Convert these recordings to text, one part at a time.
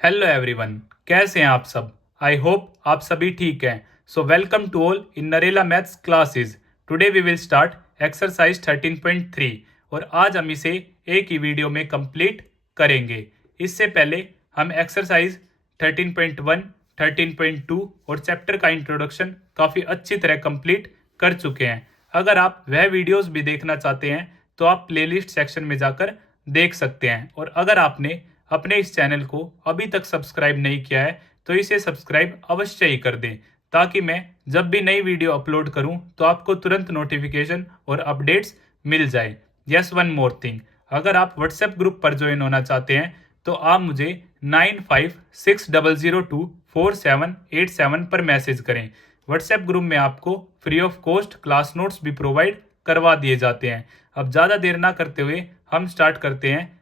Hello everyone, कैसे हैं आप सब। आई होप आप सभी ठीक हैं। So welcome to all in Narela maths classes. Today we will start exercise 13.3 और आज हम इसे एक ही वीडियो में कंप्लीट करेंगे। इससे पहले हम एक्सरसाइज 13.1, 13.2 और चैप्टर का इंट्रोडक्शन काफ़ी अच्छी तरह कंप्लीट कर चुके हैं। अगर आप वह वीडियोस भी देखना चाहते हैं तो आप प्लेलिस्ट सेक्शन में जाकर देख सकते हैं। और अगर आपने अपने इस चैनल को अभी तक सब्सक्राइब नहीं किया है तो इसे सब्सक्राइब अवश्य ही कर दें, ताकि मैं जब भी नई वीडियो अपलोड करूं तो आपको तुरंत नोटिफिकेशन और अपडेट्स मिल जाए। यस, वन मोर थिंग, अगर आप व्हाट्सएप ग्रुप पर ज्वाइन होना चाहते हैं तो आप मुझे 9560024787 पर मैसेज करें। व्हाट्सएप ग्रुप में आपको free of cost class notes भी प्रोवाइड करवा दिए जाते हैं। अब ज़्यादा देर ना करते हुए हम स्टार्ट करते हैं।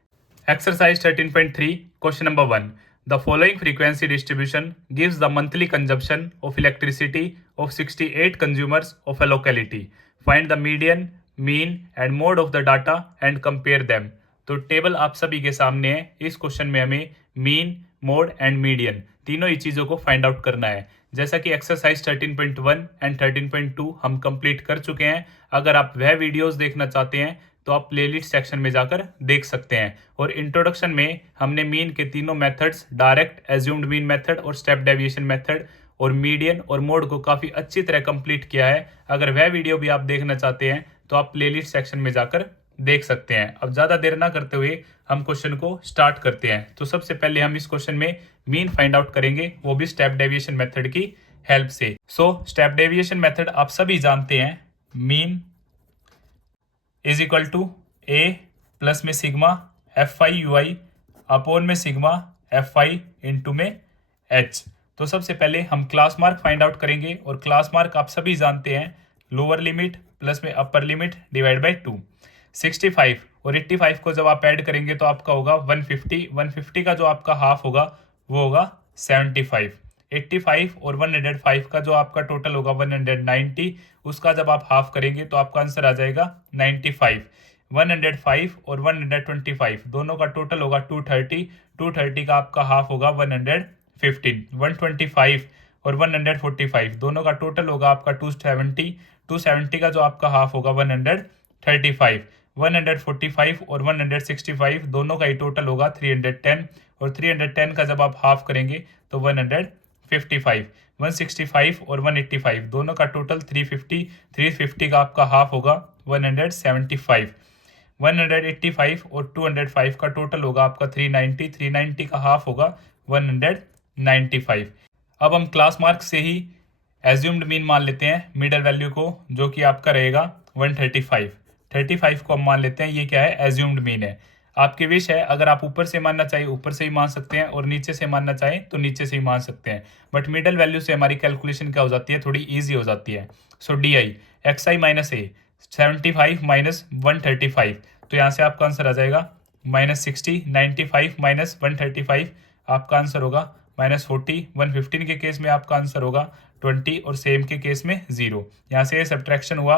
Exercise 13.3, question number 1. The following frequency distribution gives the monthly consumption of electricity of 68 consumers of a locality. Find the median, mean and mode of the data and compare them. तो table आप सभी के सामने है। इस question में हमें mean, mode and median तीनों ही चीज़ों को फाइंड आउट करना है। जैसा कि एक्सरसाइज 13.1 एंड 13.2 हम कंप्लीट कर चुके हैं। अगर आप वह वीडियोस देखना चाहते हैं तो आप प्लेलिस्ट सेक्शन में जाकर देख सकते हैं। और इंट्रोडक्शन में हमने मीन के तीनों methods, direct, assumed mean method और स्टेप डेविएशन मेथड और मीडियन और मोड को काफ़ी अच्छी तरह कंप्लीट किया है। अगर वह वीडियो भी आप देखना चाहते हैं तो आप प्लेलिस्ट सेक्शन में जाकर देख सकते हैं। अब ज़्यादा देर ना करते हुए हम क्वेश्चन को स्टार्ट करते हैं। तो सबसे पहले हम इस क्वेश्चन में मीन फाइंड आउट करेंगे, वो भी स्टेप डेविएशन मेथड की हेल्प से। स्टेप डेविएशन मेथड आप सभी जानते हैं। Mean is equal to A plus में sigma F I U I upon में सिग्मा एफ आई इंटू में एच। तो सबसे पहले हम क्लास मार्क फाइंड आउट करेंगे और क्लास मार्क आप सभी जानते हैं, लोअर लिमिट प्लस में अपर लिमिट डिवाइड बाई 2। 65 और 85 को जब आप ऐड करेंगे तो आपका होगा 150। 150 का जो आपका हाफ होगा वो होगा 75। 85 और 105 का जो आपका टोटल होगा 190, उसका जब आप हाफ करेंगे तो आपका आंसर आ जाएगा 95। 105 और 125 दोनों का टोटल होगा 230। 230 का आपका हाफ होगा 115। 125 और 145 दोनों का टोटल होगा आपका 270। 270 का जो आपका हाफ होगा 135। 145 और 165 दोनों का ही टोटल होगा 310। और 310 का जब आप हाफ करेंगे तो 155। 165 और 185 दोनों का टोटल 350। 350 का आपका हाफ होगा 175। 185 और 205 का टोटल होगा आपका 390। 390 का हाफ होगा 195। अब हम क्लास मार्क से ही एज्यूम्ड मीन मान लेते हैं मिडल वैल्यू को, जो कि आपका रहेगा 135। 35 को हम मान लेते हैं, ये क्या है, एज्यूम्ड मीन है। आपकी विश है, अगर आप ऊपर से मानना चाहिए ऊपर से ही मान सकते हैं और नीचे से मानना चाहें तो नीचे से ही मान सकते हैं। बट मिडल वैल्यू से हमारी कैलकुलेशन क्या हो जाती है, थोड़ी ईजी हो जाती है। So D I X I minus A 75 minus 135, तो यहाँ से आपका आंसर आ जाएगा -60। 95 माइनस 135 आपका आंसर होगा -40। 115 के केस में आपका आंसर होगा 20 और सेम के केस में 0। यहाँ से सब्ट्रैक्शन हुआ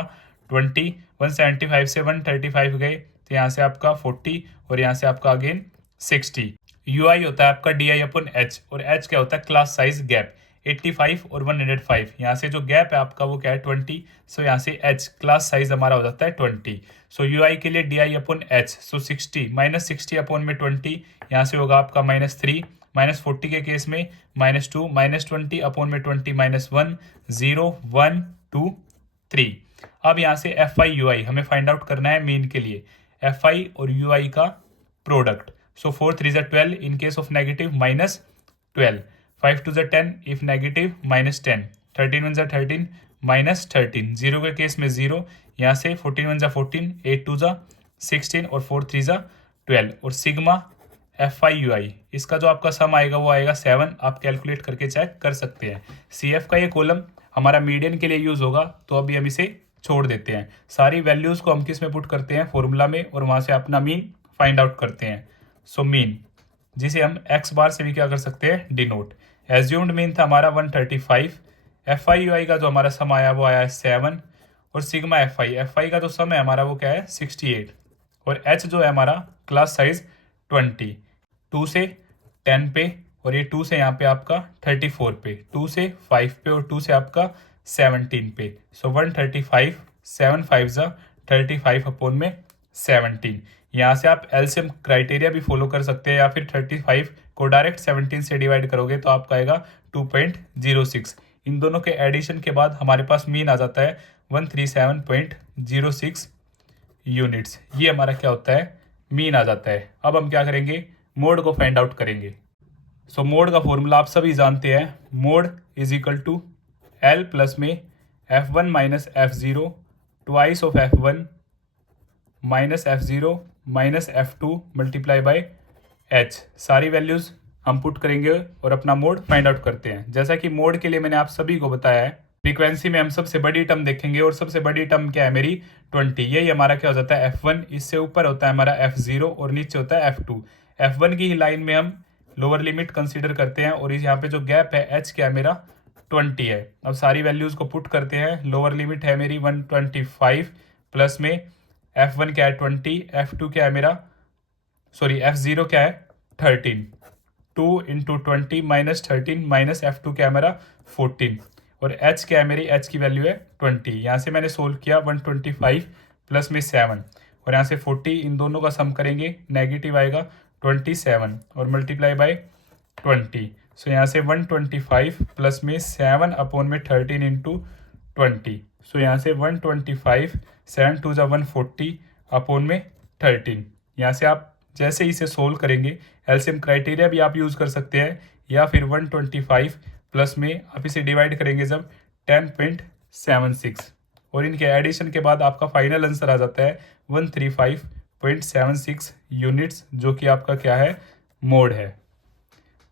20। 175 से 135 गए तो यहाँ से आपका 40 और यहाँ से आपका अगेन 60। यू आई होता है आपका डी आई अपन एच, और एच क्या होता है, क्लास साइज गैप। 85 और 105 यहाँ से जो गैप है आपका वो क्या है, 20। सो यहाँ से एच क्लास साइज हमारा हो जाता है 20। सो यू आई के लिए D I upon H, so 60 -60 upon में 20, यहाँ से होगा आपका -3। -40 के केस में -2, -20 अपॉन में 20 -1, 0 1 2 3। अब यहाँ से एफ आई यू आई हमें फाइंड आउट करना है मीन के लिए। एफ आई और यू आई का product, so 4 3 12 in case of negative -12, 5 2 10 if negative -10, 13 1 13 -13, 0 के केस में 0, यहाँ से 14 1 14, 8 2 16 और 4 3 12। और सिग्मा एफ आई यू आई, इसका जो आपका सम आएगा वो आएगा 7। आप कैलकुलेट करके चेक कर सकते हैं। सी एफ का ये कॉलम हमारा मीडियन के लिए यूज होगा, तो अभी हम इसे छोड़ देते हैं। सारी वैल्यूज को हम किस में पुट करते हैं, फॉर्मूला में, और वहां से अपना मीन फाइंड आउट करते हैं। सो मीन, जिसे हम एक्स बार से भी क्या कर सकते हैं, डिनोट। एज्यूम्ड मीन था हमारा 135। एफ आई यू आई का जो हमारा सम आया वो आया है 7। और सिग्मा एफ आई का जो सम है हमारा वो क्या है, 68। और एच जो है हमारा क्लास साइज 20। 2 से 10 पे और ये 2 से यहाँ पे आपका 34 पे, 2 से 5 पे और 2 से आपका 17 पे। सो 135, 7 5 ज़ा 35 अपॉन में 17। यहाँ से आप एलसीएम क्राइटेरिया भी फॉलो कर सकते हैं, या फिर 35 को डायरेक्ट 17 से डिवाइड करोगे तो आपका आएगा 2.06। इन दोनों के एडिशन के बाद हमारे पास मीन आ जाता है 137.06 यूनिट्स। ये हमारा क्या होता है, मीन आ जाता है। अब हम क्या करेंगे, मोड को फाइंड आउट करेंगे। सो मोड का फॉर्मूला आप सभी जानते हैं, mode is equal to L plus में F1 minus F0 twice of F1 minus F0 minus F2 multiply by H। सारी वैल्यूज़ हम पुट करेंगे और अपना मोड फाइंड आउट करते हैं। जैसा कि मोड के लिए मैंने आप सभी को बताया है, फ्रीक्वेंसी में हम सबसे बड़ी टर्म देखेंगे और सबसे बड़ी टर्म क्या है मेरी 20। यही हमारा क्या हो जाता है F1, इससे ऊपर होता है हमारा F0 और नीचे होता है F2। F1 की ही लाइन में हम लोअर लिमिट कंसीडर करते हैं और यहाँ पे जो गैप है H क्या है मेरा 20 है। अब सारी वैल्यूज़ को पुट करते हैं। लोअर लिमिट है मेरी 125 प्लस में F1 क्या है 20, F2 क्या है मेरा F0 क्या है 13, 2 इंटू 20 माइनस 13 माइनस F2 क्या है मेरा 14 और H क्या है मेरी, H की वैल्यू है 20। यहाँ से मैंने सोल्व किया 125 प्लस में 7 और यहाँ से 40, इन दोनों का सम करेंगे नेगेटिव आएगा 27 और मल्टीप्लाई बाय 20। सो यहाँ से 125 प्लस में 7 अपॉन में 13 इंटू 20। सो यहाँ से 125 7 टू ज़ा 140 अपॉन में 13। यहाँ से आप जैसे इसे सोल्व करेंगे, एलसीएम क्राइटेरिया भी आप यूज़ कर सकते हैं, या फिर 125 प्लस में आप इसे डिवाइड करेंगे जब 10.76 और इनके एडिशन के बाद आपका फाइनल आंसर आ जाता है 135.76 यूनिट्स, जो कि आपका क्या है, मोड है।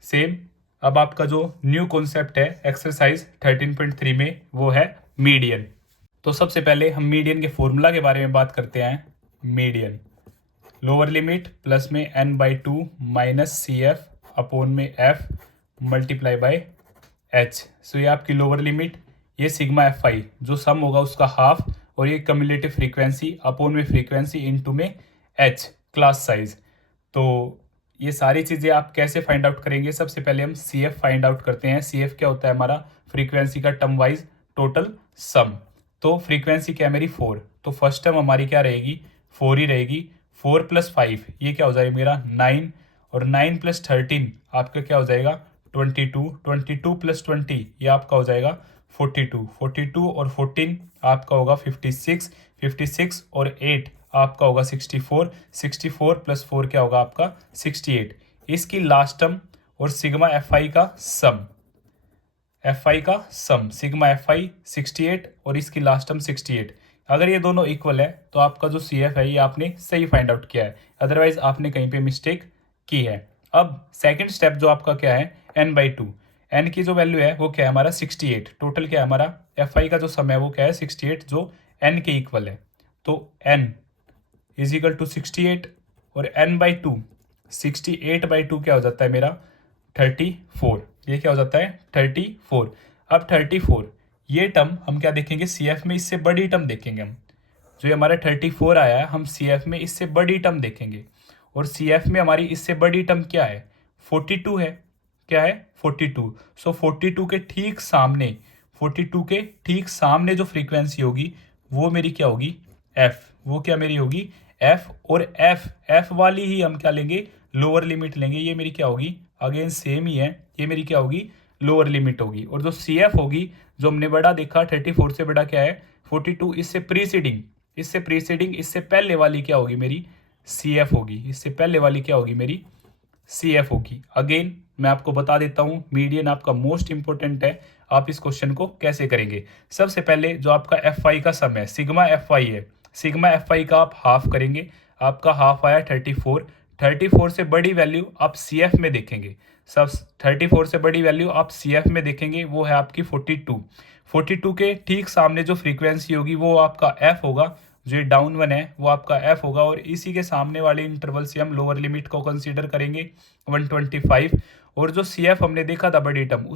सेम अब आपका जो न्यू कॉन्सेप्ट है एक्सरसाइज 13.3 में, वो है मीडियन। तो सबसे पहले हम मीडियन के फॉर्मूला के बारे में बात करते हैं। मीडियन लोअर लिमिट प्लस में n/2 माइनस CF अपॉन में F मल्टीप्लाई बाय H। सो ये आपकी लोअर लिमिट, ये सिग्मा FI जो सम होगा उसका हाफ, और ये कम्युलेटिव फ्रीक्वेंसी अपॉन में फ्रीक्वेंसी इनटू में H क्लास साइज। तो ये सारी चीज़ें आप कैसे फाइंड आउट करेंगे, सबसे पहले हम CF फाइंड आउट करते हैं। CF क्या होता है हमारा, फ्रीक्वेंसी का टर्म वाइज टोटल सम। तो फ्रीक्वेंसी क्या है मेरी 4, तो फर्स्ट टर्म हमारी क्या रहेगी 4 ही रहेगी। 4 प्लस 5 ये क्या हो जाएगा मेरा 9, और 9 प्लस 13 आपका क्या हो जाएगा 22, 22 प्लस 20 ये आपका हो जाएगा 42, 42 और 14 आपका होगा 56, 56 और 8 आपका होगा 64, 64 प्लस 4 क्या होगा आपका 68। इसकी लास्ट टर्म और सिग्मा FI का सम, FI का सम सिग्मा FI 68 और इसकी लास्ट टर्म 68। अगर ये दोनों इक्वल है तो आपका जो CF है ये आपने सही फाइंड आउट किया है, अदरवाइज आपने कहीं पे मिस्टेक की है। अब सेकंड स्टेप जो आपका क्या है n/2, n की जो वैल्यू है वो क्या है हमारा 68। टोटल क्या है हमारा FI का जो सम है वो क्या है 68 जो n के इक्वल है। तो n इज इक्वल टू 68 और n/2 68/2 क्या हो जाता है मेरा 34। ये क्या हो जाता है 34। अब 34 ये टर्म हम क्या देखेंगे CF में इससे बड़ी टर्म देखेंगे हम। जो ये हमारा 34 आया है हम CF में इससे बड़ी टर्म देखेंगे, और CF में हमारी इससे बड़ी टर्म क्या है 42 है। क्या है 42। सो 42 के ठीक सामने, 42 के ठीक सामने जो फ्रीक्वेंसी होगी वो मेरी क्या होगी F। वो क्या मेरी होगी F, और F वाली ही हम क्या लेंगे लोअर लिमिट लेंगे। ये मेरी क्या होगी अगेन सेम ही है, ये मेरी क्या होगी लोअर लिमिट होगी। और जो CF होगी जो हमने बड़ा देखा 34 से बड़ा क्या है 42, इससे प्रीसीडिंग, इससे पहले वाली क्या होगी मेरी CF होगी। इससे पहले वाली क्या होगी मेरी CF होगी। अगेन मैं आपको बता देता हूँ मीडियन आपका मोस्ट इंपॉर्टेंट है। आप इस क्वेश्चन को कैसे करेंगे, सबसे पहले जो आपका FI का सम है सिग्मा FI है, सिग्मा FI का आप हाफ करेंगे। आपका हाफ आया 34, 34 से बड़ी वैल्यू आप CF में देखेंगे। सब 34 से बड़ी वैल्यू आप CF में देखेंगे, वो है आपकी 42। 42 के ठीक सामने जो फ्रीक्वेंसी होगी वो आपका F होगा, जो डाउन वन है वो आपका F होगा, और इसी के सामने वाले इंटरवल से हम लोअर लिमिट को कंसीडर करेंगे 125। और जो CF हमने देखा था बड़ी टर्म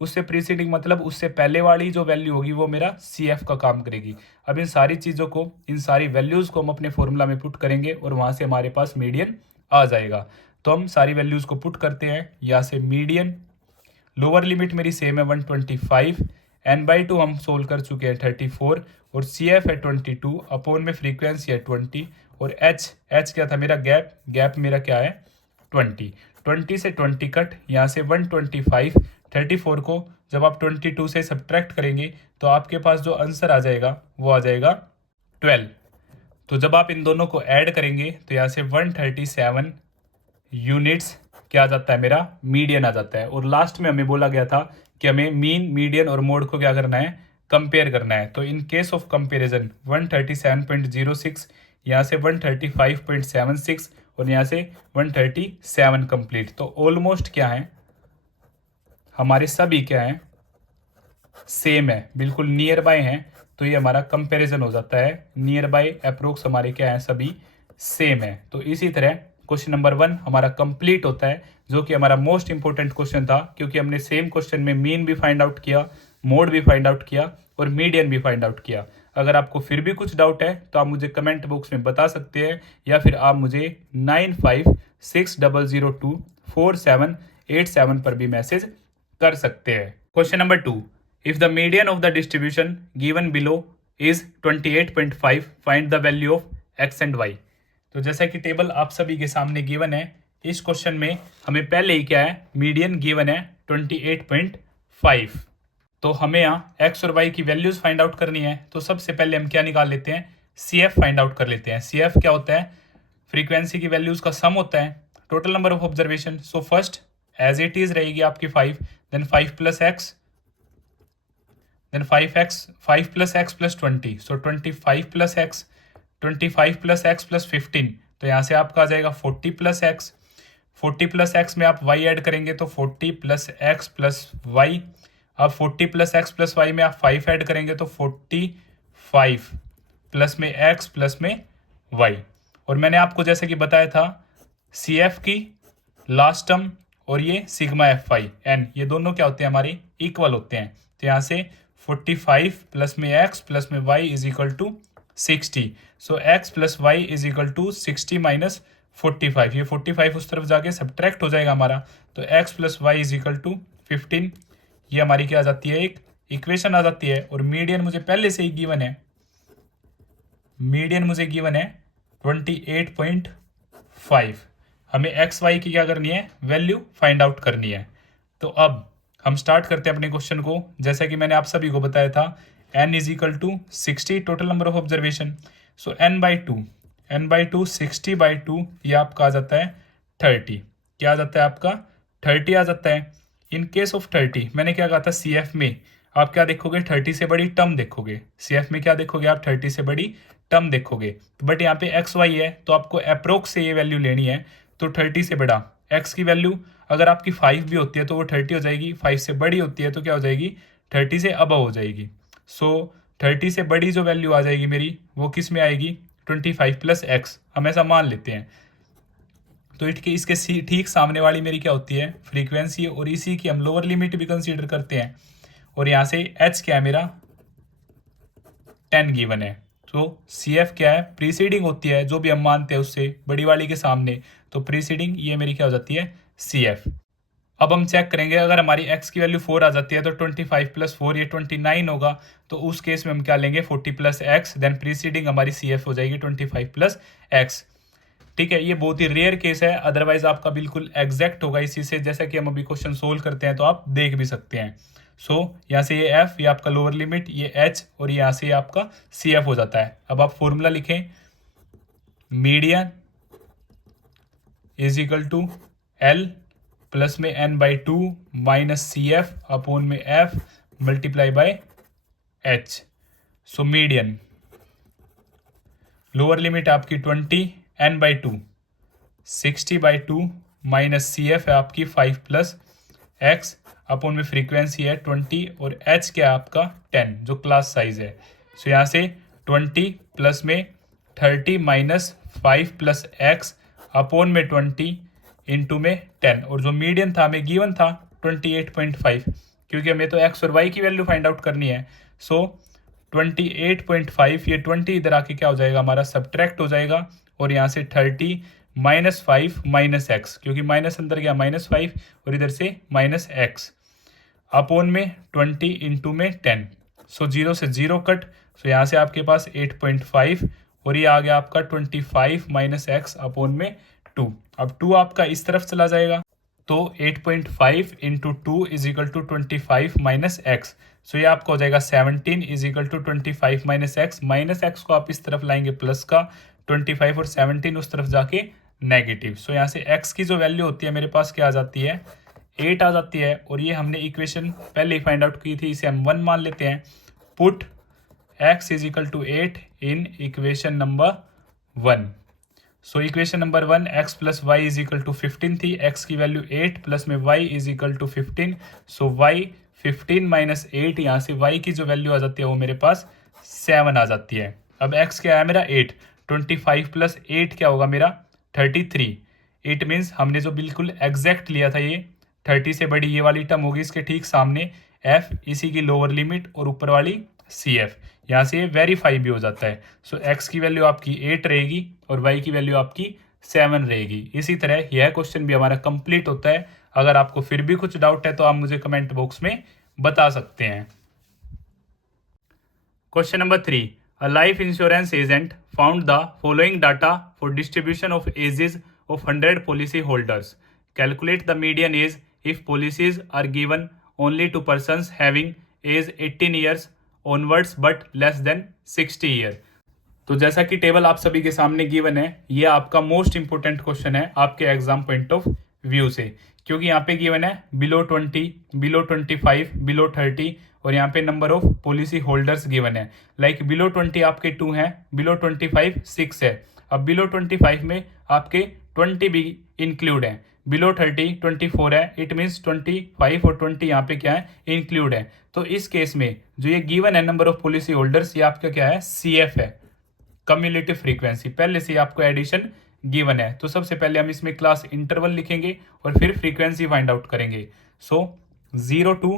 उससे प्रीसीडिंग मतलब उससे पहले वाली जो वैल्यू होगी वो मेरा CF का काम करेगी। अब इन सारी चीज़ों को, इन सारी वैल्यूज़ को हम अपने फॉर्मूला में पुट करेंगे और वहाँ से हमारे पास मीडियन आ जाएगा। तो हम सारी वैल्यूज़ को पुट करते हैं। यहाँ से मीडियन, लोअर लिमिट मेरी सेम है 125, n/2 हम सोल्व कर चुके हैं 34, और CF है 22, अपोन में फ्रीक्वेंसी है 20, और H क्या था मेरा, गैप मेरा क्या है 20 से 20 कट, यहाँ से 125, 34 को जब आप 22 से सब्ट्रैक्ट करेंगे तो आपके पास जो आंसर आ जाएगा वो आ जाएगा 12। तो जब आप इन दोनों को ऐड करेंगे तो यहाँ से 137 यूनिट्स क्या आ जाता है, मेरा मीडियन आ जाता है। और लास्ट में हमें बोला गया था कि हमें मीन, मीडियन और मोड को क्या करना है, कंपेयर करना है। तो इन केस ऑफ कंपेरिजन 137.06, यहाँ से 135.76 और यहाँ से 137 कंप्लीट। तो ऑलमोस्ट क्या है, हमारे सभी क्या है, सेम है, बिल्कुल नियर बाय हैं। तो ये हमारा कंपैरिजन हो जाता है, नियर बाय अप्रोक्स हमारे क्या है, सभी सेम है। तो इसी तरह क्वेश्चन नंबर 1 हमारा कंप्लीट होता है, जो कि हमारा मोस्ट इंपॉर्टेंट क्वेश्चन था, क्योंकि हमने सेम क्वेश्चन में मीन भी फाइंड आउट किया, मोड भी फाइंड आउट किया और मीडियन भी फाइंड आउट किया। अगर आपको फिर भी कुछ डाउट है तो आप मुझे कमेंट बॉक्स में बता सकते हैं, या फिर आप मुझे 9560024787 पर भी मैसेज कर सकते हैं। Question number 2, if the median of the distribution given below is 28.5, find the value of x and y। तो जैसा कि टेबल आप सभी के सामने गिवन है, इस क्वेश्चन में हमें पहले ही क्या है, मीडियन गिवन है 28.5। तो हमें यहाँ x और y की वैल्यूज फाइंड आउट करनी है। तो सबसे पहले हम क्या निकाल लेते हैं, CF फाइंड आउट कर लेते हैं। CF क्या होता है, फ्रीक्वेंसी की वैल्यूज का सम होता है, total number of observation. So first as it is रहेगी आपकी 5, then 5 + x, then 5 + x + 20, so 25 + x, 25 + x + 15, तो यहाँ से आपका आ जाएगा 40 + x, 40 + x में आप y ऐड करेंगे तो 40 + x + y, अब 40 + x + y में आप 5 ऐड करेंगे तो 45 प्लस में x प्लस में y। और मैंने आपको जैसे कि बताया था, CF की लास्ट टर्म और ये सिग्मा FI n, ये दोनों क्या होते हैं, हमारे इक्वल होते हैं। तो यहाँ से 45 प्लस में x प्लस में y is equal to 60, so x plus y is equal to 60 minus 45, ये 45 उस तरफ जाके सब्ट्रैक्ट हो जाएगा हमारा, तो x plus y is equal to 15, ये हमारी क्या आ जाती है, एक इक्वेशन आ जाती है। और मीडियन मुझे पहले से ही गिवन है, मीडियन मुझे गिवन है 28.5, हमें एक्स वाई की क्या करनी है, वैल्यू फाइंड आउट करनी है। तो अब हम स्टार्ट करते हैं अपने क्वेश्चन को। जैसा कि मैंने आप सभी को बताया था, n is equal to 60 total number of observation, so n/2 60/2 ये आपका आ जाता है 30, क्या आ जाता है आपका 30 आ जाता है। इन केस ऑफ 30 मैंने क्या कहा था, CF में आप क्या देखोगे, 30 से बड़ी टर्म देखोगे। CF में क्या देखोगे आप, 30 से बड़ी टर्म देखोगे। बट यहाँ पे एक्स वाई है तो आपको अप्रोक्स से ये वैल्यू लेनी है, तो 30 से बड़ा एक्स की वैल्यू अगर आपकी 5 भी होती है तो वो 30 हो जाएगी, 5 से बड़ी होती है तो क्या हो जाएगी, 30 से अबव हो जाएगी। सो 30 से बड़ी जो वैल्यू आ जाएगी मेरी, वो किस में आएगी, 25 प्लस एक्स, हम ऐसा मान लेते हैं। तो इसके ठीक सामने वाली मेरी क्या होती है, फ्रीक्वेंसी, और इसी की हम लोअर लिमिट भी कंसीडर करते हैं। और यहाँ से एच क्या है मेरा, 10 गिवन है। तो CF क्या है, प्रीसीडिंग होती है, जो भी हम मानते हैं उससे बड़ी वाली के सामने, तो प्रीसीडिंग ये मेरी क्या हो जाती है, CF। अब हम चेक करेंगे, अगर हमारी x की वैल्यू 4 आ जाती है तो 25 प्लस 4 ये 29 होगा। तो उस केस में हम क्या लेंगे, 40 प्लस एक्स, देन प्रीसीडिंग हमारी CF हो जाएगी 25 प्लस एक्स। ठीक है, ये बहुत ही रेयर केस है, अदरवाइज आपका बिल्कुल एग्जैक्ट होगा इसी से, जैसा कि हम अभी क्वेश्चन सोल्व करते हैं तो आप देख भी सकते हैं। सो यहाँ से ये f, ये आपका लोअर लिमिट, ये h, और यहाँ से आपका CF हो जाता है। अब आप फॉर्मूला लिखें, median is equal to L plus में n/2 माइनस CF अपोन में F multiply by H। So median lower limit आपकी 20, n/2 60/2 माइनस CF है आपकी 5 प्लस x अपोन में फ्रीक्वेंसी है 20, और h क्या है आपका 10 जो क्लास साइज है। सो यहाँ से 20 प्लस में 30 माइनस 5 प्लस x अपोन में 20 इंटू में 10, और जो मीडियन था हमें गिवन था 28.5, क्योंकि हमें तो x और y की वैल्यू फाइंड आउट करनी है। सो 28.5, ये 20 इधर आके क्या हो जाएगा हमारा, सब्ट्रैक्ट हो जाएगा, और यहाँ से 30 -5 माइनस एक्स, क्योंकि माइनस अंदर गया -5 और इधर से -x अपॉन में 20 इंटू में 10। सो 0 से 0 कट, सो यहाँ से आपके पास 8.5 और ये आ गया आपका 25 माइनस एक्स अपॉन में 2। अब 2 आपका इस तरफ चला जाएगा, तो 8.5 into 2 is equal to 25 minus X. So ये आपका हो जाएगा 17 is equal to 25 minus X. Minus X को आप इस तरफ लाएंगे प्लस का, 25 और 17 उस तरफ जाके नेगेटिव। सो यहाँ से एक्स की जो वैल्यू होती है मेरे पास क्या आ जाती है, 8 आ जाती है। और ये हमने इक्वेशन पहले ही फाइंड आउट की थी, इसे हम 1 मान लेते हैं। Put x is equal to 8 in equation number 1। So equation number 1 x plus y is equal to 15 थी, x की वैल्यू 8 प्लस में y is equal to 15। So y 15 minus 8, यहाँ से y की जो वैल्यू आ जाती है वो मेरे पास 7 आ जाती है। अब x क्या है मेरा 8, 25 प्लस 8 क्या होगा मेरा 33। इट मीन्स हमने जो बिल्कुल एग्जैक्ट लिया था ये 30 से बड़ी ये वाली टर्म होगी, इसके ठीक सामने f, इसी की लोअर लिमिट और ऊपर वाली CF, यहाँ से ये वेरीफाई भी हो जाता है। सो x की वैल्यू आपकी 8 रहेगी और y की वैल्यू आपकी 7 रहेगी। इसी तरह यह क्वेश्चन भी हमारा कंप्लीट होता है। अगर आपको फिर भी कुछ डाउट है तो आप मुझे कमेंट बॉक्स में बता सकते हैं। Question number 3, a life insurance agent found the following data for distribution of ages of 100 policy holders. Calculate the median age if policies are given only to persons having age 18 years onwards but less than 60 year. तो जैसा कि table आप सभी के सामने given है, ये आपका मोस्ट इंपोर्टेंट क्वेश्चन है आपके एग्जाम पॉइंट ऑफ व्यू से, क्योंकि यहाँ पे गिवन है बिलो 20, बिलो 25, बिलो 30 और यहाँ पे number of policy holders given है। लाइक बिलो 20 आपके 2 हैं, बिलो 25 6 है। अब बिलो 25 में आपके 20 भी इंक्लूड है, बिलो 30 24 है। इट मीन्स 25 और 20 यहाँ पे क्या है इंक्लूड है। तो इस केस में जो ये गिवन है नंबर ऑफ पॉलिसी होल्डर्स, ये आपका क्या है CF है, कम्युलेटिव फ्रीक्वेंसी। पहले से आपको एडिशन गिवन है, तो सबसे पहले हम इसमें क्लास इंटरवल लिखेंगे और फिर फ्रीक्वेंसी फाइंड आउट करेंगे। सो 0 to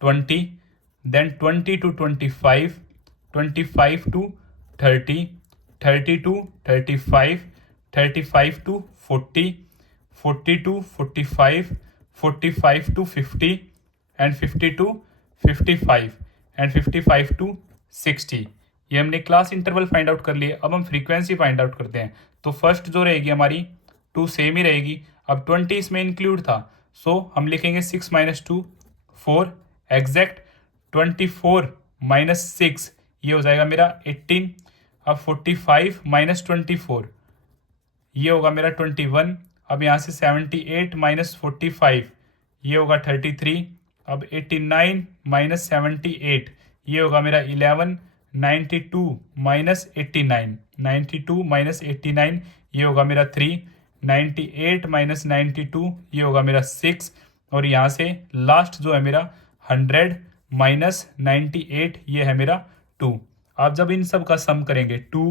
20, then 20 to 25, 25 to 30, 30 to 35, 35 to 40, 40 to 45, 45 to 50 and 50 to 55 and 55 to 60। ये हमने क्लास इंटरवल फाइंड आउट कर लिए। अब हम फ्रीक्वेंसी फाइंड आउट करते हैं। तो फर्स्ट जो रहेगी हमारी 2 सेम ही रहेगी। अब 20 इसमें इंक्लूड था, सो हम लिखेंगे 6 माइनस 2 4 एग्जैक्ट 24 माइनस 6 ये हो जाएगा मेरा 18। अब 45 माइनस 24 ये होगा मेरा 21। अब यहाँ से 78 माइनस 45 ये होगा 33। अब 89 माइनस 78 ये होगा मेरा 11। 92 माइनस 89, 92 माइनस 89 ये होगा मेरा 3। 98 माइनस 92 ये होगा मेरा 6। और यहाँ से लास्ट जो है मेरा 100 माइनस 98 ये है मेरा 2। आप जब इन सब का सम करेंगे 2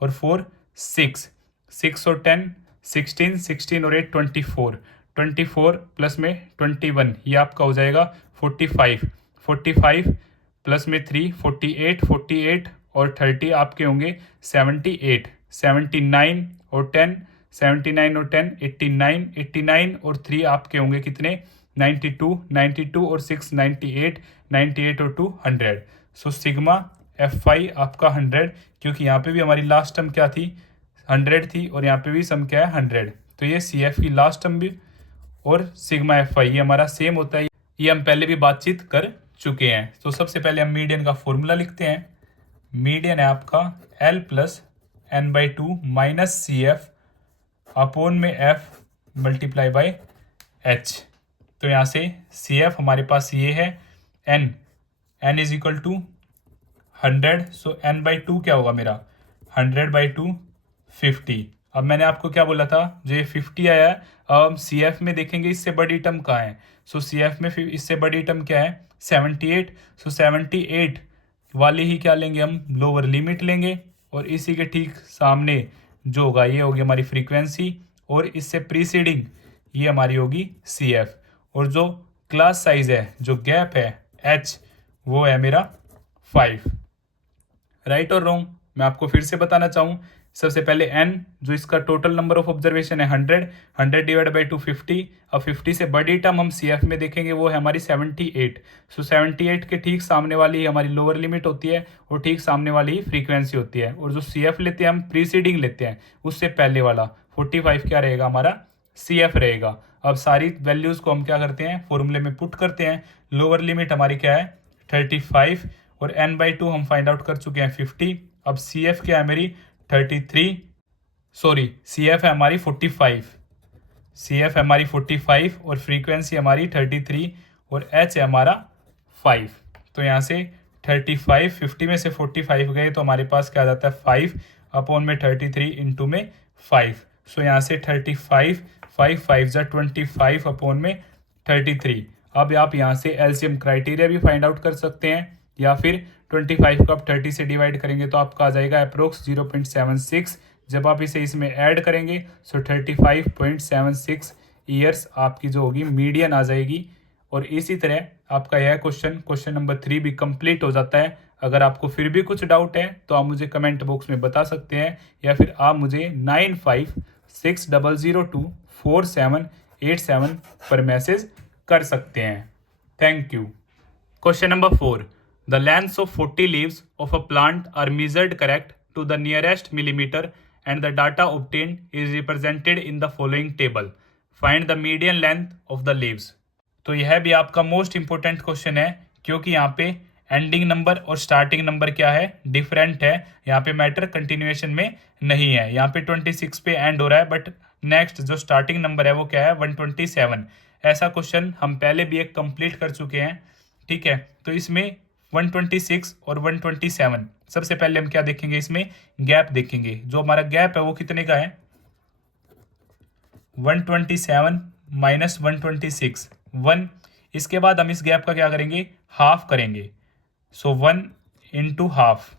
और 4 6, 6 और 10 16, 16 और 8 24, 24 प्लस में 21 ये आपका हो जाएगा 45, 45 प्लस में 3 48, 48 और 30 आपके होंगे 78, 79 और 10 79 और 10 89, 89 और 3 आपके होंगे कितने 92, 92 और 6 98, 98 और 2 100। सो सिग्मा Fi आपका 100, क्योंकि यहाँ पे भी हमारी लास्ट टर्म क्या थी 100 थी और यहाँ पे भी सम क्या है 100। तो ये CF की लास्ट टर्म भी और सिग्मा Fi ये हमारा सेम होता है, ये हम पहले भी बातचीत कर चुके हैं। तो सबसे पहले हम मीडियन का फॉर्मूला लिखते हैं। मीडियन है आपका L plus n/2 minus CF upon में F मल्टीप्लाई बाई H। तो यहाँ से CF हमारे पास ये है n is equal to 100। So n/2 क्या होगा मेरा 100/2 50। अब मैंने आपको क्या बोला था, जो ये 50 आया है, अब हम CF में देखेंगे इससे बड़ी टर्म कहाँ है। सो CF में फिर इससे बड़ी टर्म क्या है 78। सो 78 वाली ही क्या लेंगे हम लोअर लिमिट लेंगे और इसी के ठीक सामने जो होगा ये होगी हमारी फ्रीक्वेंसी और इससे प्रीसीडिंग ये हमारी होगी CF। और जो क्लास साइज है जो गैप है H वो है मेरा 5। राइट और रॉन्ग मैं आपको फिर से बताना चाहूँ, सबसे पहले n जो इसका टोटल नंबर ऑफ ऑब्जर्वेशन है 100 डिवाइड बाई 250। अब 50 से बड़ी टर्म हम CF में देखेंगे वो है हमारी 78। सो 78 के ठीक सामने वाली हमारी लोअर लिमिट होती है और ठीक सामने वाली ही फ्रीक्वेंसी होती है। और जो CF लेते हैं हम प्रीसीडिंग लेते हैं उससे पहले वाला 45 क्या रहेगा हमारा CF रहेगा। अब सारी वैल्यूज़ को हम क्या करते हैं फॉर्मूले में पुट करते हैं। लोअर लिमिट हमारी क्या है 35 और n/2 हम फाइंड आउट कर चुके हैं 50। अब CF क्या है मेरी 33, सॉरी CF है हमारी 45, CF है हमारी 45 और फ्रीक्वेंसी हमारी 33 और H है हमारा 5। तो यहाँ से 35 50 में से 45 गए तो हमारे पास क्या आ जाता है 5 अपॉन में 33 इंटू में 5। सो यहाँ से 35 5 5 जा 25 अपॉन में 33। अब आप यहाँ से एलसीएम क्राइटेरिया भी फाइंड आउट कर सकते हैं या फिर 25 को आप 30 से डिवाइड करेंगे तो आपका आ जाएगा अप्रोक्स 0.76। जब आप इसे इसमें ऐड करेंगे सो 35.76 ईयर्स आपकी जो होगी मीडियन आ जाएगी। और इसी तरह आपका यह क्वेश्चन नंबर 3 भी कंप्लीट हो जाता है। अगर आपको फिर भी कुछ डाउट है तो आप मुझे कमेंट बॉक्स में बता सकते हैं या फिर आप मुझे 9560024787 पर मैसेज कर सकते हैं। Thank you. Question number 4. The lengths of 40 leaves of a plant are measured correct to the nearest millimeter and the data obtained is represented in the following table. Find the median length of the leaves. तो यह भी आपका most important question है क्योंकि यहाँ पे ending number और starting number क्या है डिफरेंट है। यहाँ पे मैटर कंटिन्यूएशन में नहीं है। यहाँ पे 26 पे एंड हो रहा है बट नेक्स्ट जो स्टार्टिंग नंबर है वो क्या है 127। ऐसा क्वेश्चन हम पहले भी एक कंप्लीट कर चुके हैं। ठीक है, तो इसमें 126 और 127 सबसे पहले हम क्या देखेंगे इसमें गैप देखेंगे। जो हमारा गैप है वो कितने का है 127 माइनस 126 1। इसके बाद हम इस गैप का क्या करेंगे हाफ करेंगे। सो 1 इंटू हाफ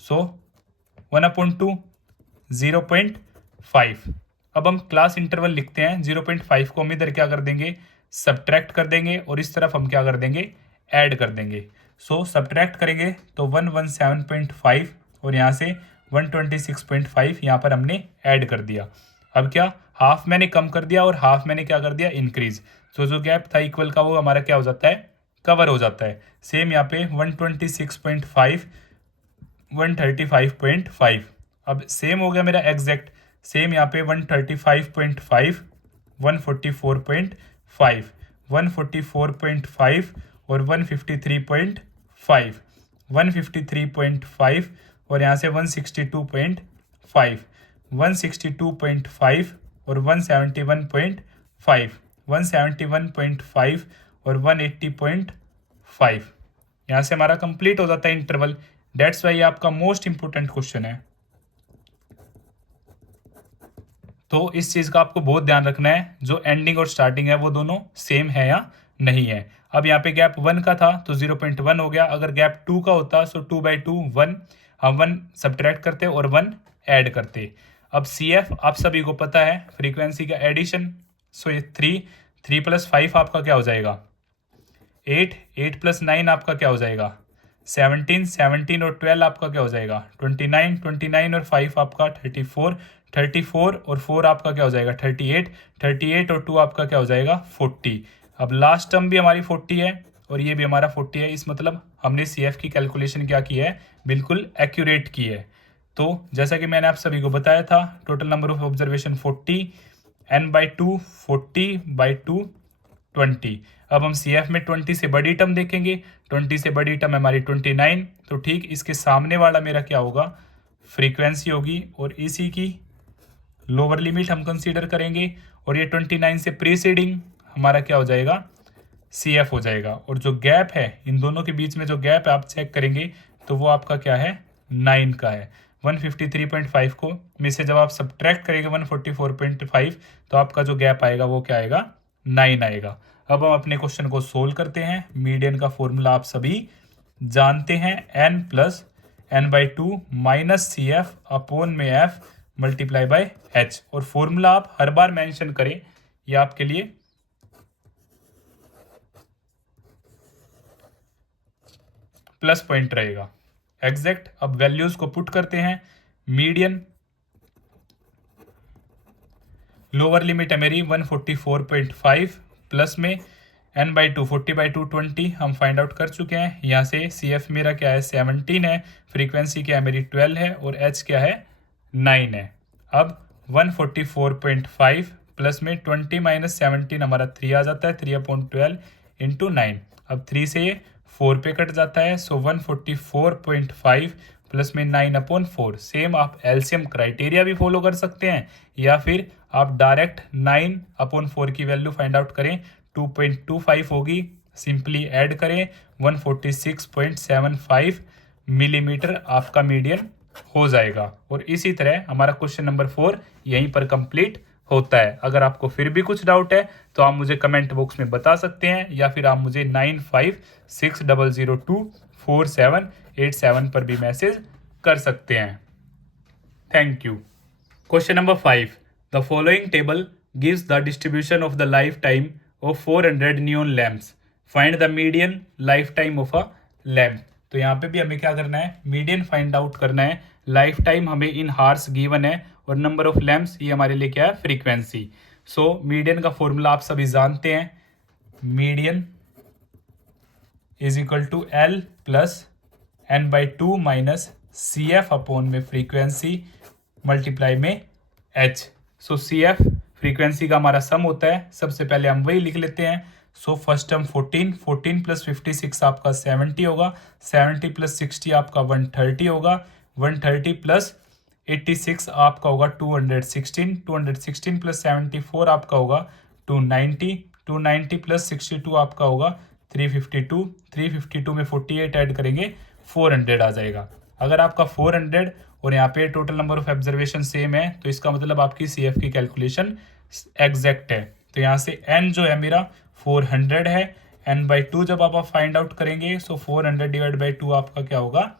सो 1/2 0.5। अब हम क्लास इंटरवल लिखते हैं 0.5 को हम इधर क्या कर देंगे सब्ट्रैक्ट कर देंगे और इस तरफ हम क्या कर देंगे ऐड कर देंगे। सो सब्ट्रैक्ट करेंगे तो 117.5 और यहाँ से 126.5 यहाँ पर हमने ऐड कर दिया। अब क्या हाफ मैंने कम कर दिया और हाफ मैंने क्या कर दिया इंक्रीज। तो जो गैप था इक्वल का वो हमारा क्या हो जाता है कवर हो जाता है। सेम यहाँ पे 126.5 135.5 अब सेम हो गया मेरा एग्जैक्ट। सेम यहाँ पे 135.5 144.5 144.5 और 153.5 153.5 और यहाँ से 162.5 162.5 और 171.5 171.5 और 180.5। यहाँ से हमारा कंप्लीट हो जाता है इंटरवल। डेट्स वाई आपका मोस्ट इंपोर्टेंट क्वेश्चन है। तो इस चीज़ का आपको बहुत ध्यान रखना है जो एंडिंग और स्टार्टिंग है वो दोनों सेम है या नहीं है। अब यहाँ पे गैप 1 का था तो 0.1 हो गया। अगर गैप 2 का होता सो 2/2 1 हम 1 सब्ट्रैक्ट करते और 1 ऐड करते। अब CF आप सभी को पता है फ्रीक्वेंसी का एडिशन। सो ये 3 + 5 आपका क्या हो जाएगा 8 8 + 9 आपका क्या हो जाएगा 17 17 और 12 आपका क्या हो जाएगा 29 29 और 5 आपका 34 34 और 4 आपका क्या हो जाएगा 38 38 और 2 आपका क्या हो जाएगा 40। अब लास्ट टर्म भी हमारी 40 है और ये भी हमारा 40 है। इस मतलब हमने CF की कैलकुलेशन क्या की है बिल्कुल एक्यूरेट की है। तो जैसा कि मैंने आप सभी को बताया था total number of observation 40 n/2 40/2 20। अब हम CF में 20 से बड़ी टर्म देखेंगे। 20 से बड़ी टर्म हमारी 29। तो ठीक इसके सामने वाला मेरा क्या होगा फ्रीक्वेंसी होगी और इसी की लोअर लिमिट हम कंसीडर करेंगे और ये 29 से प्रीसीडिंग हमारा क्या हो जाएगा CF हो जाएगा। और जो गैप है इन दोनों के बीच में जो गैप है आप चेक करेंगे तो वो आपका क्या है 9 का है। 153.5 को में से जब आप सब्ट्रैक्ट करेंगे 144.5 तो आपका जो गैप आएगा वो क्या आएगा 9 आएगा। अब हम अपने क्वेश्चन को सोल्व करते हैं। मीडियन का फॉर्मूला आप सभी जानते हैं n + n/2 minus CF upon में F मल्टीप्लाई बाय H। और फॉर्मूला आप हर बार मेंशन करें ये आपके लिए प्लस पॉइंट रहेगा। एग्जैक्ट अब वैल्यूज को पुट करते हैं। मीडियन लोअर लिमिट है मेरी 144.5 प्लस में n/2 40/2 20 हम फाइंड आउट कर चुके हैं। यहाँ से सी एफ मेरा क्या है 17 है, फ्रीक्वेंसी क्या है मेरी 12 है और h क्या है 9 है। अब 144.5 प्लस में 20 माइनस 17 हमारा 3 आ जाता है, 3/12 इंटू 9। अब 3 से ये 4 पे कट जाता है, सो 144.5 प्लस में 9/4। सेम आप एलसीएम क्राइटेरिया भी फॉलो कर सकते हैं या फिर आप डायरेक्ट 9/4 की वैल्यू फाइंड आउट करें, 2.25 होगी, सिंपली ऐड करें, 146.75 मिलीमीटर आपका मीडियन हो जाएगा। और इसी तरह हमारा क्वेश्चन नंबर 4 यहीं पर कंप्लीट होता है। अगर आपको फिर भी कुछ डाउट है तो आप मुझे कमेंट बॉक्स में बता सकते हैं या फिर आप मुझे 9560024787 पर भी मैसेज कर सकते हैं। Thank you. Question number 5, the following table gives the distribution of the life time of 400 neon lamps, find the median life time of a lamp. तो यहाँ पे भी हमें क्या करना है, मीडियन फाइंड आउट करना है। लाइफ टाइम हमें इन हार्स गिवन है और नंबर ऑफ लैम्प्स ये हमारे लिए क्या है फ्रीक्वेंसी। सो मीडियन का फॉर्मूला आप सभी जानते हैं, median is equal to L plus n/2 minus C F upon में फ्रीक्वेंसी मल्टीप्लाई में h। So C F frequency का हमारा सम होता है, सबसे पहले हम वही लिख लेते हैं। सो फर्स्ट टर्म 14 प्लस 56 आपका 70 होगा, 70 प्लस 60 आपका 130 होगा, 130 प्लस 86 आपका होगा 216, 216 प्लस 74 आपका होगा 290, 290 प्लस 62 आपका होगा 352, 352 में 48 ऐड करेंगे 400 आ जाएगा। अगर आपका 400 और यहाँ पे total number of observation same है तो इसका मतलब आपकी सी एफ की कैलकुलेशन एग्जैक्ट है। तो यहाँ से n जो है मेरा 400 है, n/2 जब आप फाइंड आउट करेंगे सो 400 डिवाइड बाई 2 आपका क्या होगा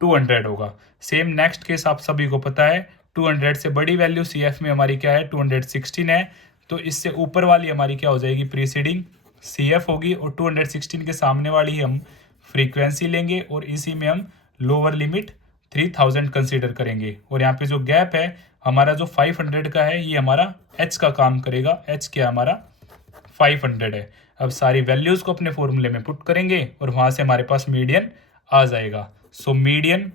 200 होगा। सेम नेक्स्ट केस आप सभी को पता है, 200 से बड़ी वैल्यू सी एफ में हमारी क्या है 216 है, तो इससे ऊपर वाली हमारी क्या हो जाएगी प्रीसीडिंग सी एफ होगी और 216 के सामने वाली ही हम फ्रीक्वेंसी लेंगे और इसी में हम लोअर लिमिट 3000 कंसीडर करेंगे। और यहाँ पे जो गैप है हमारा जो 500 का है ये हमारा h का काम करेगा, h क्या हमारा 500 है। अब सारी वैल्यूज को अपने फॉर्मूले में पुट करेंगे और वहां से हमारे पास मीडियन आ जाएगा। So median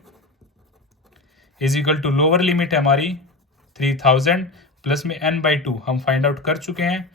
is equal to lower limit है हमारी 3000 प्लस में n/2 हम फाइंड आउट कर चुके हैं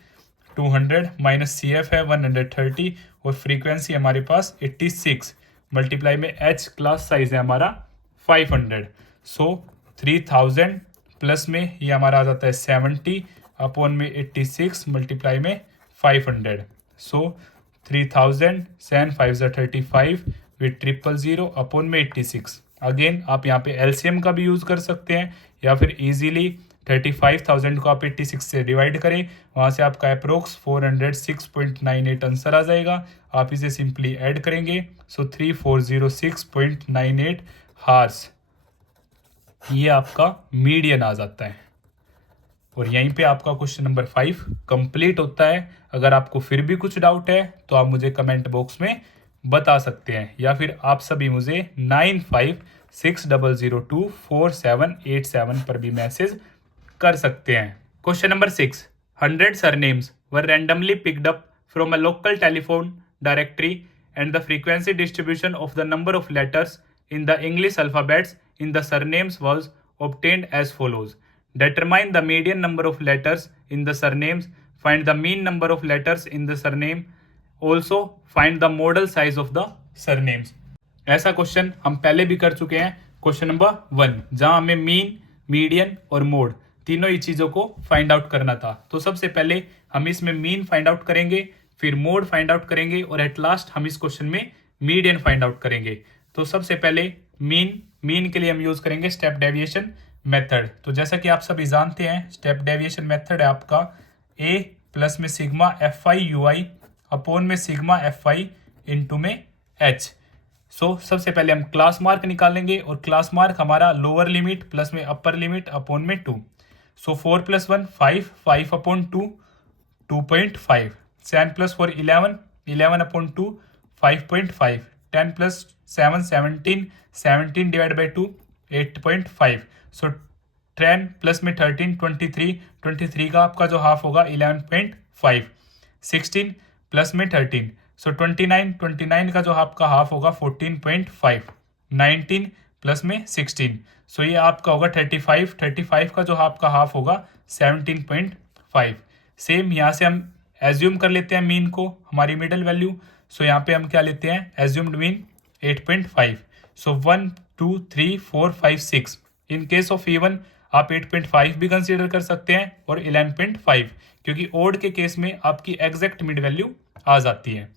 200 माइनस सी एफ है 130 और फ्रीक्वेंसी हमारे पास 86 मल्टीप्लाई में h क्लास साइज है हमारा 500। सो 3000 प्लस में ये हमारा आ जाता है 70 अपॉन में 86 मल्टीप्लाई में 500। सो 3000 7 5 35 विथ 000 अपॉन में 86। अगेन आप यहाँ पे एलसीएम का भी यूज़ कर सकते हैं या फिर इजीली 35,000 को आप 86 से डिवाइड करें, वहाँ से आपका अप्रोक्स 406.98 आंसर आ जाएगा। आप इसे सिंपली ऐड करेंगे सो 3406.98 हार्स ये आपका मीडियन आ जाता है। और यहीं पे आपका क्वेश्चन नंबर 5 कंप्लीट होता है। अगर आपको फिर भी कुछ डाउट है तो आप मुझे कमेंट बॉक्स में बता सकते हैं या फिर आप सभी मुझे 9560024787 पर भी मैसेज कर सकते हैं। Question number 6, 100 surnames were randomly picked up from a local telephone directory and the frequency distribution of the number of letters in the English alphabets in the surnames was obtained as follows. Determine the median number of letters in the surnames. Find the mean number of letters in the surname. Also find the modal size of the surnames. ऐसा question हम पहले भी कर चुके हैं question number 1, जहां हमें mean, median और मोड तीनों ही चीज़ों को फाइंड आउट करना था। तो सबसे पहले हम इसमें मीन फाइंड आउट करेंगे, फिर मोड फाइंड आउट करेंगे और एट लास्ट हम इस क्वेश्चन में मीडियन फाइंड आउट करेंगे। तो सबसे पहले मीन के लिए हम यूज करेंगे स्टेप डेविएशन मेथड। तो जैसा कि आप सभी जानते हैं स्टेप डेविएशन मेथड है आपका a प्लस में sigma F I U I upon में सिग्मा एफ आई इंटू में h। सो सबसे पहले हम क्लास मार्क निकालेंगे और क्लास मार्क हमारा लोअर लिमिट प्लस में अपर लिमिट अपॉन में 2। सो 4 + 1 5, 5 upon 2 2.5, 7 + 4 11, 11 upon 2 5.5, 10 + 7 17, 17 divide by 2 8.5। So 10 plus में 13 23, 23 का आपका जो हाफ होगा 11.5, 16 प्लस में 13, सो 29, 29 का जो आपका हाफ होगा 14.5, 19 प्लस में 16, सो ये आपका होगा 35, 35 का जो आपका हाफ होगा 17.5। सेम यहाँ से हम एज्यूम कर लेते हैं मीन को, हमारी मिडल वैल्यू, सो यहाँ पे हम क्या लेते हैं assumed mean 8.5, so 1 2 3 4 5 6। In case of even आप 8.5 भी कंसीडर कर सकते हैं और 11.5, क्योंकि ओड के केस में आपकी एग्जैक्ट मिड वैल्यू आ जाती है।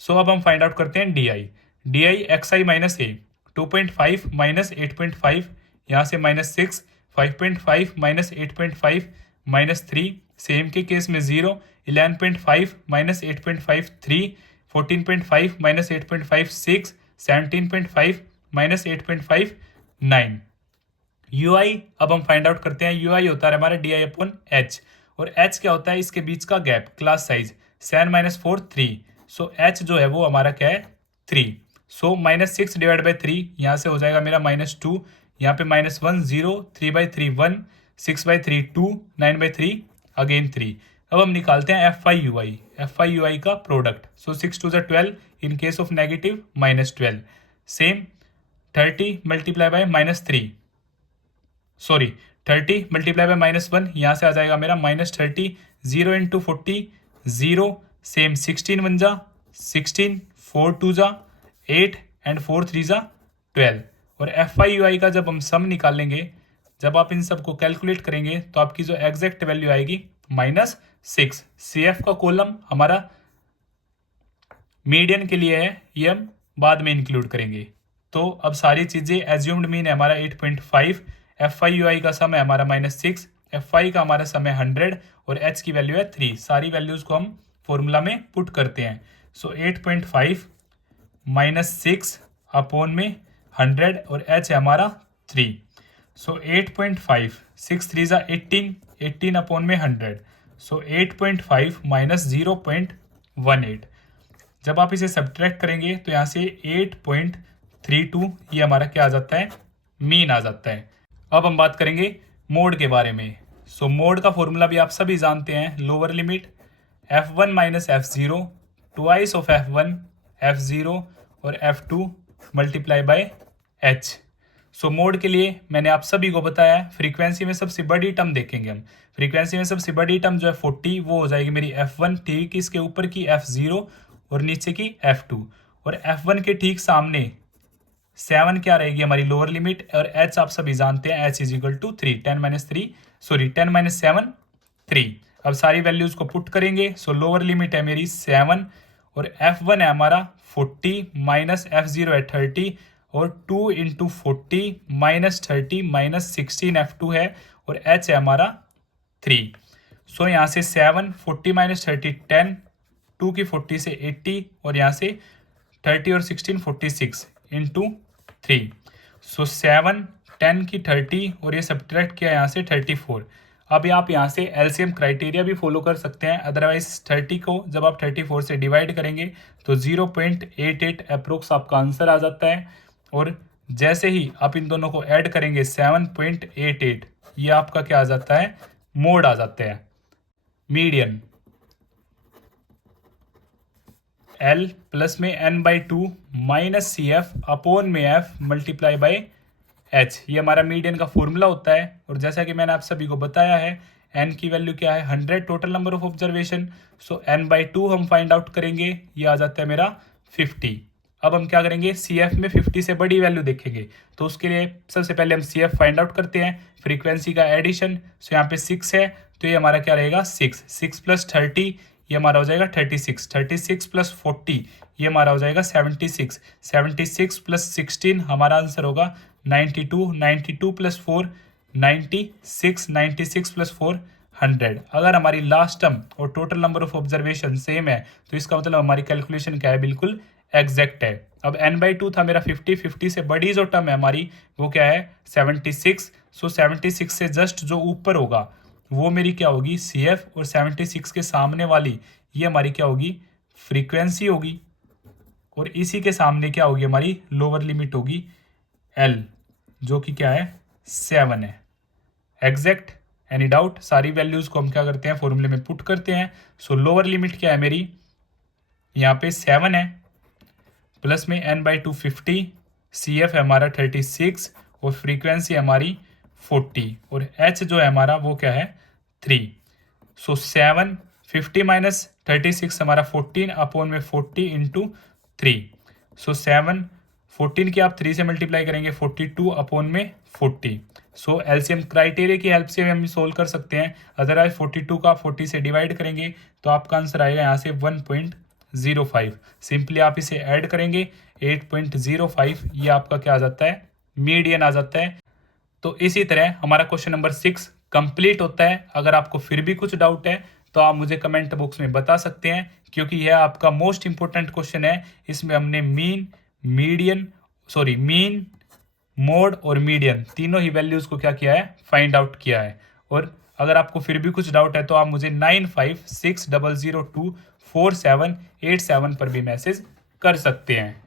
सो अब हम फाइंड आउट करते हैं D I X I minus A, 2.5 minus 8.5, यहाँ से -6, 5.5 माइनस 8.5 -3, सेम के केस में 0, 11.5 माइनस 8.5 3, 14.5 माइनस 8.5 6, 17.5 माइनस 8.5 9। यू आई अब हम फाइंड आउट करते हैं, यू आई होता है हमारा डी आई अपॉन एच, और एच क्या होता है इसके बीच का gap, class size 7 - 4 3, so H जो है वो हमारा क्या है 3, सो -6 डिवाइड बाई 3, यहाँ से हो जाएगा मेरा -2, यहाँ पे -1 0, 3/3 1, 6/3 2, 9/3 अगेन 3। अब हम निकालते हैं एफ आई यू आई का product, so 6 2 12, in case of negative -12, same 30 multiply by -3, sorry 30 multiply by -1, यहाँ से आ जाएगा मेरा -30, 0 × 40 0, सेम 16 1 जा 16, 4 2 जा 8 एंड 4 3 जा 12। और एफ आई यू आई का जब हम सम निकालेंगे, जब आप इन सबको कैलकुलेट करेंगे तो आपकी जो एग्जैक्ट वैल्यू आएगी -6। सी एफ का कॉलम हमारा मीडियन के लिए है, ये हम बाद में इंक्लूड करेंगे। तो अब सारी चीज़ें एज्यूम्ड मीन है हमारा 8.5, एफ आई यू आई का सम है हमारा -6, एफ आई का हमारा सम है 100 और एच की वैल्यू है 3। सारी वैल्यूज़ को हम फॉर्मूला में पुट करते हैं, सो 8.5 -6 अपॉन में 100 और एच है हमारा 3, सो 8.5 6 3 ज़ा 18, 18 अपॉन में 100, सो 8.5 माइनस 0.18। जब आप इसे सब्ट्रैक्ट करेंगे तो यहाँ से 8.32 ये हमारा क्या आ जाता है, मीन आ जाता है। अब हम बात करेंगे मोड के बारे में। सो मोड का फॉर्मूला भी आप सभी जानते हैं, lower limit f1 minus f0 twice of f1 f0 और f2 multiply by h। So mode के लिए मैंने आप सभी को बताया है, फ्रीक्वेंसी में सबसे बड़ी टर्म देखेंगे हम। फ्रीक्वेंसी में सबसे बड़ी टर्म जो है 40, वो हो जाएगी मेरी f1, ठीक इसके ऊपर की f0 और नीचे की f2, और f1 के ठीक सामने 7 क्या रहेगी हमारी लोअर लिमिट, और h आप सभी जानते हैं h इज इक्वल टू 3, 10 - 7 3। अब सारी वैल्यूज को पुट करेंगे, सो लोअर लिमिट है मेरी 7 और f1 है हमारा 40 माइनस f0 है 30 और 2 × 40 -30 -16 f2 है और h है हमारा 3। सो यहाँ से 7 40 - 30 10, 2 की 40 से 80 और यहाँ से 30 और 16 46 × 3, सो 7 10 की 30 और ये सब्ट्रैक्ट किया यहाँ से 34। अब आप यहाँ से एलसीएम क्राइटेरिया भी फॉलो कर सकते हैं, अदरवाइज 30 को जब आप 34 से डिवाइड करेंगे तो 0.88 अप्रोक्स आपका आंसर आ जाता है, और जैसे ही आप इन दोनों को ऐड करेंगे 7.88, ये आपका क्या आ जाता है, मोड आ जाता है। मीडियन L प्लस में n/2 minus C F upon में f मल्टीप्लाई बाई h, ये हमारा मीडियन का फॉर्मूला होता है। और जैसा कि मैंने आप सभी को बताया है, n की वैल्यू क्या है 100 total number of observation, so n/2 हम फाइंड आउट करेंगे, ये आ जाता है मेरा 50। अब हम क्या करेंगे, सी एफ में 50 से बड़ी वैल्यू देखेंगे, तो उसके लिए सबसे पहले हम सी एफ फाइंड आउट करते हैं, फ्रीक्वेंसी का एडिशन। सो यहाँ पे 6 है तो ये हमारा क्या रहेगा 6 प्लस 30 ये हमारा हो जाएगा 36, 36 प्लस 40 ये हमारा हो जाएगा 76, 76 प्लस 16 हमारा आंसर होगा 92, 92 प्लस 4 96, 96 प्लस 4 100। अगर हमारी लास्ट टर्म और total number of observation same है तो इसका मतलब हमारी कैलकुलेशन क्या है, बिल्कुल एग्जैक्ट है। अब n/2 था मेरा 50, 50 से बड़ी जो टर्म है हमारी वो क्या है 76, सो 76 से जस्ट जो ऊपर होगा वो मेरी क्या होगी सी एफ, और 76 के सामने वाली ये हमारी क्या होगी फ्रीक्वेंसी होगी, और इसी के सामने क्या होगी हमारी लोअर लिमिट होगी एल, जो कि क्या है 7 है। Exact, any doubt? सारी वैल्यूज को हम क्या करते हैं, फॉर्मूले में पुट करते हैं। सो लोअर लिमिट क्या है मेरी, यहाँ पे 7 है, प्लस में n/2 50, CF है हमारा 36 और फ्रीक्वेंसी हमारी 40 और h जो है हमारा वो क्या है 3। सो 7 50 माइनस 36 हमारा 14 अपॉन में 40 इंटू 3। सो 7 14 की आप 3 से मल्टीप्लाई करेंगे 42 अपॉन में 40। सो एलसीएम क्राइटेरिया की हेल्प से हम सोल्व कर सकते हैं। अदरवाइज 42 का 40 से डिवाइड करेंगे तो आपका आंसर आएगा यहाँ से 1.05। सिंपली आप इसे ऐड करेंगे 8.05, ये आपका क्या आ जाता है, मीडियन आ जाता है। तो इसी तरह हमारा क्वेश्चन नंबर 6 कंप्लीट होता है। अगर आपको फिर भी कुछ डाउट है तो आप मुझे कमेंट बॉक्स में बता सकते हैं, क्योंकि यह आपका मोस्ट इंपॉर्टेंट क्वेश्चन है। इसमें हमने मीन, मोड और मीडियन तीनों ही वैल्यूज को क्या किया है, फाइंड आउट किया है। और अगर आपको फिर भी कुछ डाउट है तो आप मुझे 9560024787 पर भी मैसेज कर सकते हैं।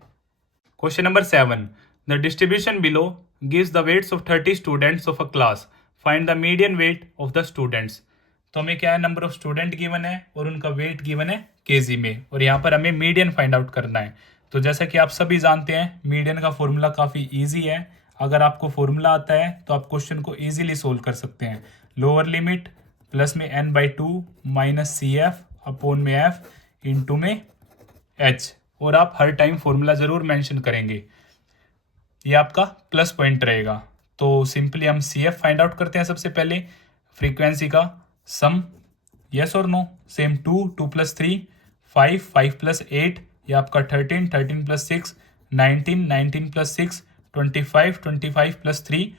Question number 7, the distribution below gives the weights of 30 students of a class, find the median weight of the students. तो हमें क्या है, नंबर ऑफ स्टूडेंट गिवन है और उनका वेट गिवन है केजी में, और यहाँ पर हमें मीडियन फाइंड आउट करना है। तो जैसा कि आप सभी जानते हैं मीडियन का फॉर्मूला काफ़ी इजी है। अगर आपको फॉर्मूला आता है तो आप क्वेश्चन को इजीली सोल्व कर सकते हैं। लोअर लिमिट प्लस में n/2 माइनस CF अपॉन में F इंटू में H, और आप हर टाइम फॉर्मूला ज़रूर मेंशन करेंगे, ये आपका प्लस पॉइंट रहेगा। तो सिंपली हम CF फाइंड आउट करते हैं सबसे पहले, फ्रीक्वेंसी का सम, यस और नो, सेम 2 प्लस 3 5 प्लस 8, ये आपका 13 प्लस 6 19 प्लस 6 25 प्लस 3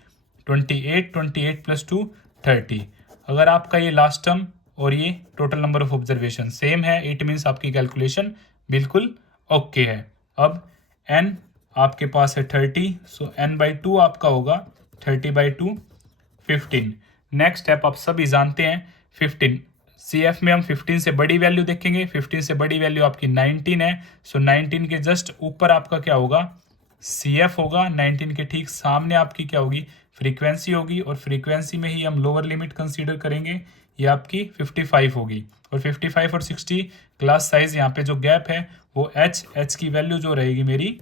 28 प्लस 2 30। अगर आपका ये लास्ट टर्म और ये total number of observation same है, इट मीन्स आपकी कैलकुलेशन बिल्कुल ओके है। अब n आपके पास है 30, सो n/2 आपका होगा 30/2 15। नेक्स्ट स्टेप आप सभी जानते हैं 15, CF में हम 15 से बड़ी वैल्यू देखेंगे। 15 से बड़ी वैल्यू आपकी 19 है, सो 19 के जस्ट ऊपर आपका क्या होगा, CF होगा। 19 के ठीक सामने आपकी क्या होगी, फ्रीक्वेंसी होगी, और फ्रीक्वेंसी में ही हम लोअर लिमिट कंसीडर करेंगे, ये आपकी 55 होगी। और 55 और 60 क्लास साइज यहाँ पे जो गैप है वो h की वैल्यू जो रहेगी मेरी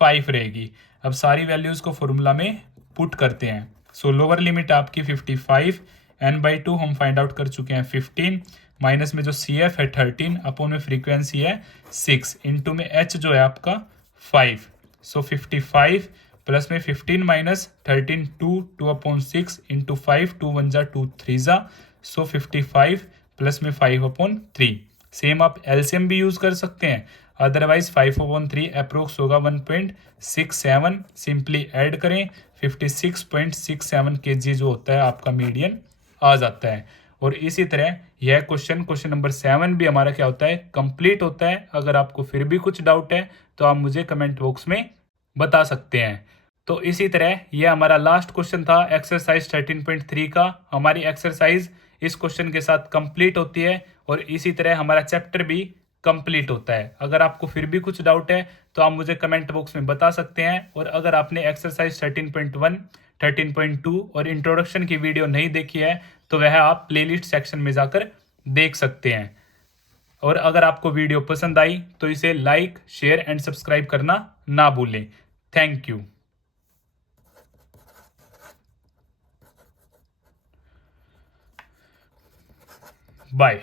5 रहेगी। अब सारी वैल्यूज़ को फॉर्मूला में पुट करते हैं। सो लोअर लिमिट आपकी 55, n/2 हम फाइंड आउट कर चुके हैं 15, माइनस में जो CF है 13 अपॉन में फ्रीक्वेंसी है 6 इंटू में h जो है आपका 5। सो 55 प्लस में 15 माइनस 13 2 अपॉन 6 इंटू 5 2 1 जा 2 3 जा, सो 55 प्लस में 5 अपॉन 3। सेम आप एलसीएम भी यूज़ कर सकते हैं, अदरवाइज 5/3 अप्रोक्स होगा 1.67। सिंपली ऐड करें 56.67 kg जो होता है आपका मीडियन आ जाता है। और इसी तरह यह क्वेश्चन नंबर 7 भी हमारा क्या होता है, कंप्लीट होता है। अगर आपको फिर भी कुछ डाउट है तो आप मुझे कमेंट बॉक्स में बता सकते हैं। तो इसी तरह यह हमारा लास्ट क्वेश्चन था एक्सरसाइज 13.3 का। हमारी एक्सरसाइज इस क्वेश्चन के साथ कंप्लीट होती है और इसी तरह हमारा चैप्टर भी कंप्लीट होता है। अगर आपको फिर भी कुछ डाउट है तो आप मुझे कमेंट बॉक्स में बता सकते हैं। और अगर आपने एक्सरसाइज 13.1, 13.2 और इंट्रोडक्शन की वीडियो नहीं देखी है तो वह आप प्लेलिस्ट सेक्शन में जाकर देख सकते हैं। और अगर आपको वीडियो पसंद आई तो इसे लाइक, शेयर एंड सब्सक्राइब करना ना भूलें। Thank you. बाय।